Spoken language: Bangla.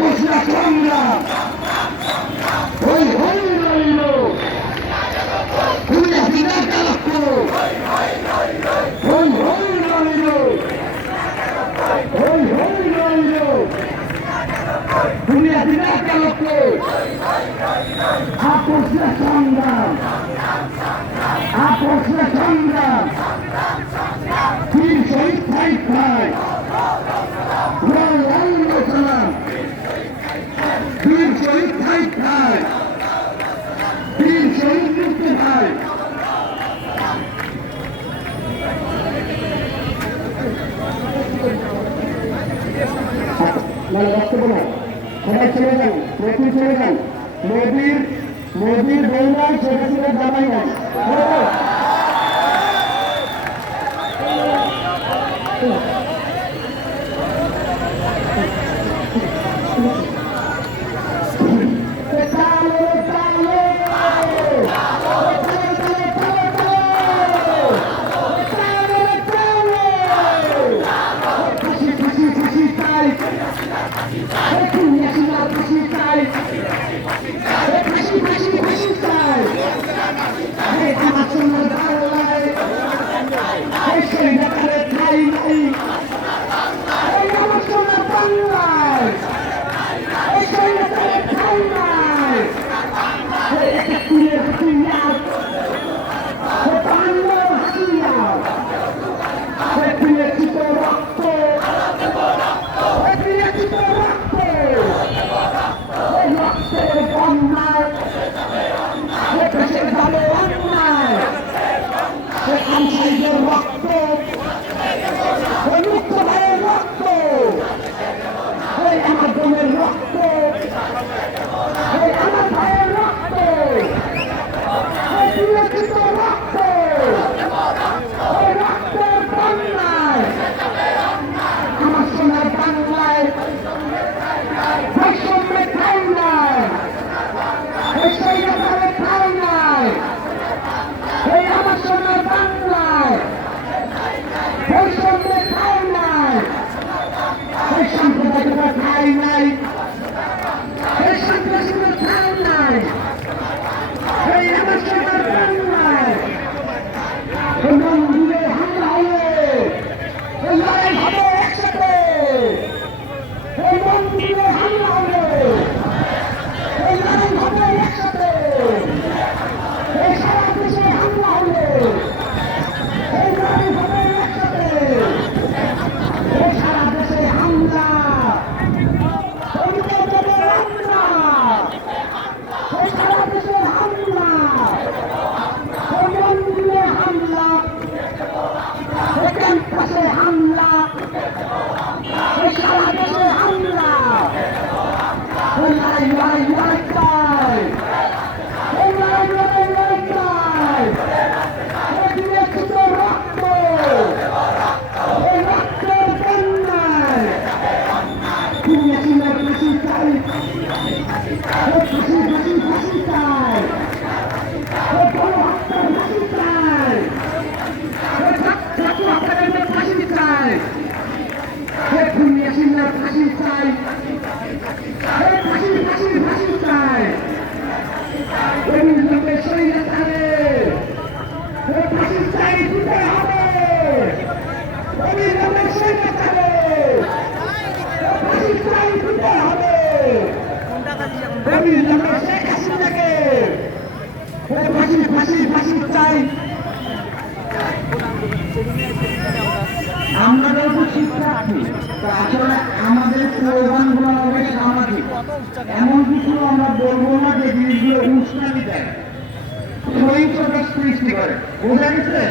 আপোষরা সংগ্রাম হই হই রইল খুলে দিনের কালক্ষ হই হই রইল হই হই রইল খুলে দিনের কালক্ষ আপোষরা সংগ্রাম আপোষরা সংগ্রাম সবাই চলে যান প্রথম চলে যান মোদির মোদির বৌমাই শেখ হাসিনার জামাই নাই রক্ত Bye. এই কোথায় নাই চাই। ফাঁসি ফাঁসি ফাঁসি চাই। লোকের শরীরে থাকে চাই দিতে হবে। লোকের শরীরে থাকে ফাঁসি চাই দিতে হবে। লোকের শেখ হাসিনাকে। ফাঁসি ফাঁসি ফাঁসি চাই। আমরা যখন শিক্ষার্থী তো আসলে আমাদের স্লোগানগুলো হবে সামাজিক। এমন কিছু আমরা বলব না যে জিনিসগুলো উস্কানি দেয়। সহিংসতা সৃষ্টি করে। বোঝা গেছে?